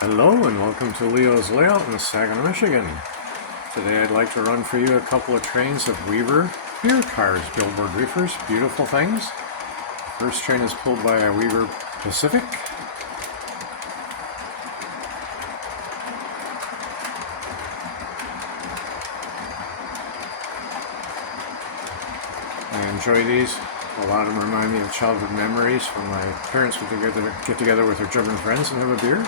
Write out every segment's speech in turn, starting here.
Hello and welcome to Leo's Layout in Saginaw, Michigan. Today I'd like to run for you a couple of trains of Weaver beer cars, billboard reefers, beautiful things. First train is pulled by a Weaver Pacific. I enjoy these. A lot of them remind me of childhood memories when my parents would get together with their German friends and have a beer.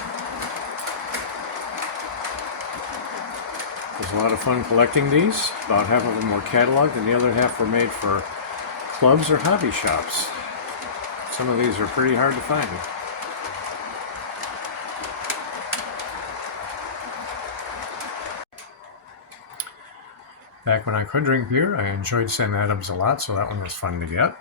There's a lot of fun collecting these. About half of them were cataloged and the other half were made for clubs or hobby shops. Some of these are pretty hard to find. Back when I could drink beer, I enjoyed Sam Adams a lot, so that one was fun to get.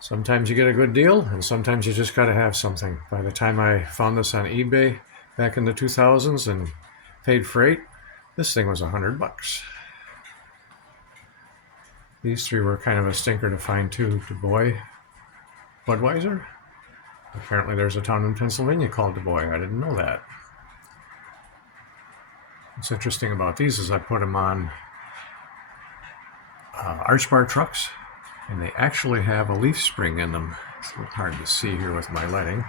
Sometimes you get a good deal, and sometimes you just gotta have something. By the time I found this on eBay back in the 2000s and paid freight, this thing was $100. These three were kind of a stinker to find too. Du Bois Budweiser. Apparently there's a town in Pennsylvania called Du Bois. I didn't know that. What's interesting about these is I put them on arch bar trucks, and they actually have a leaf spring in them. It's a little hard to see here with my lighting.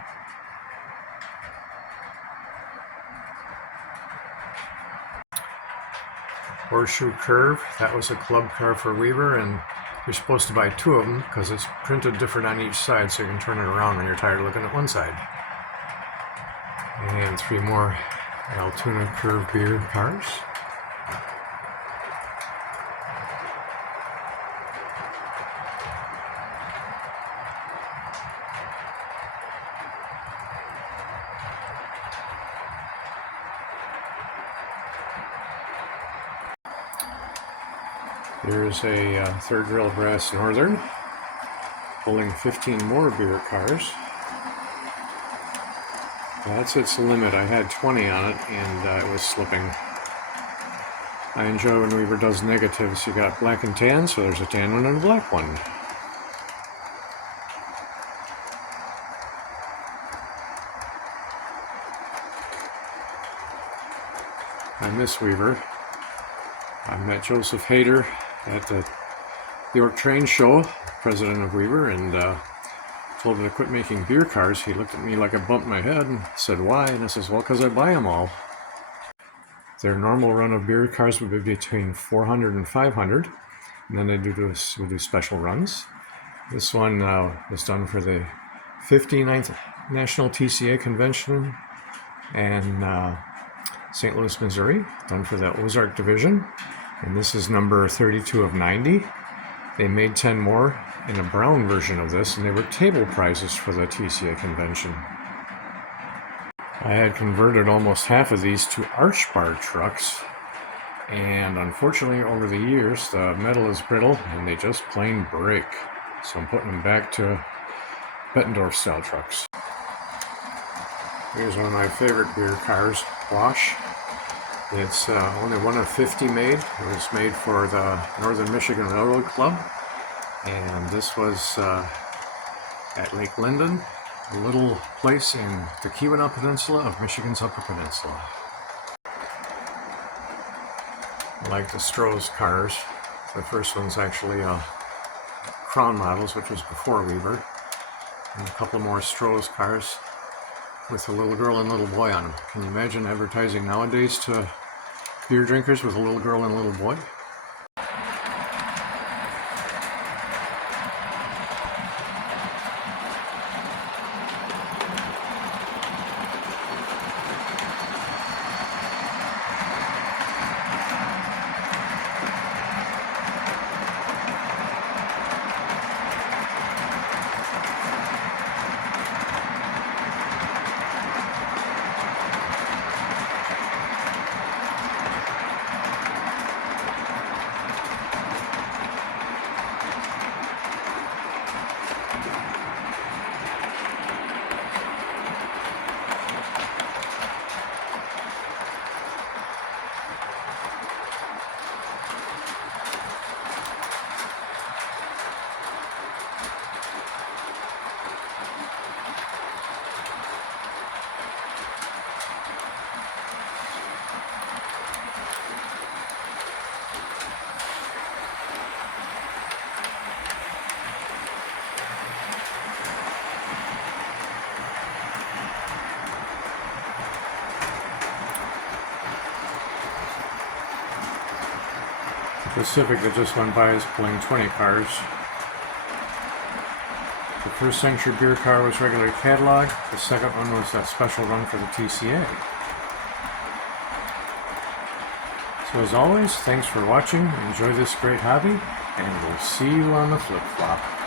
Horseshoe Curve, that was a club car for Weaver, and you're supposed to buy two of them because it's printed different on each side, so you can turn it around when you're tired of looking at one side. And three more Altoona Curve beer cars. There's a third rail brass Northern pulling 15 more beer cars. That's its limit. I had 20 on it and it was slipping. I enjoy when Weaver does negatives. You got black and tan, so there's a tan one and a black one. I miss Weaver. I met Joseph Hader at the York Train Show, president of Weaver, and told him to quit making beer cars. He looked at me like I bumped my head and said, "Why?" And I says, "Well, because I buy them all." Their normal run of beer cars would be between 400 and 500, and then they do special runs. This one was done for the 59th National TCA Convention in St. Louis, Missouri, done for the Ozark Division. And this is number 32 of 90. They made 10 more in a brown version of this, and they were table prizes for the TCA convention. I had converted almost half of these to arch bar trucks, and unfortunately over the years the metal is brittle and they just plain break. So I'm putting them back to Bettendorf style trucks. Here's one of my favorite beer cars, Wash. It's only one of 50 made. It was made for the Northern Michigan Railroad Club, and this was at Lake Linden, a little place in the Keweenaw Peninsula of Michigan's Upper Peninsula. I like the Stroh's cars. The first one's actually Crown models, which was before Weaver, and a couple more Stroh's cars with a little girl and little boy on them. Can you imagine advertising nowadays to beer drinkers with a little girl and a little boy? The Civic that just went by is pulling 20 cars. The first Century beer car was regular catalog. The second one was that special run for the TCA. So as always, thanks for watching. Enjoy this great hobby, and we'll see you on the flip-flop.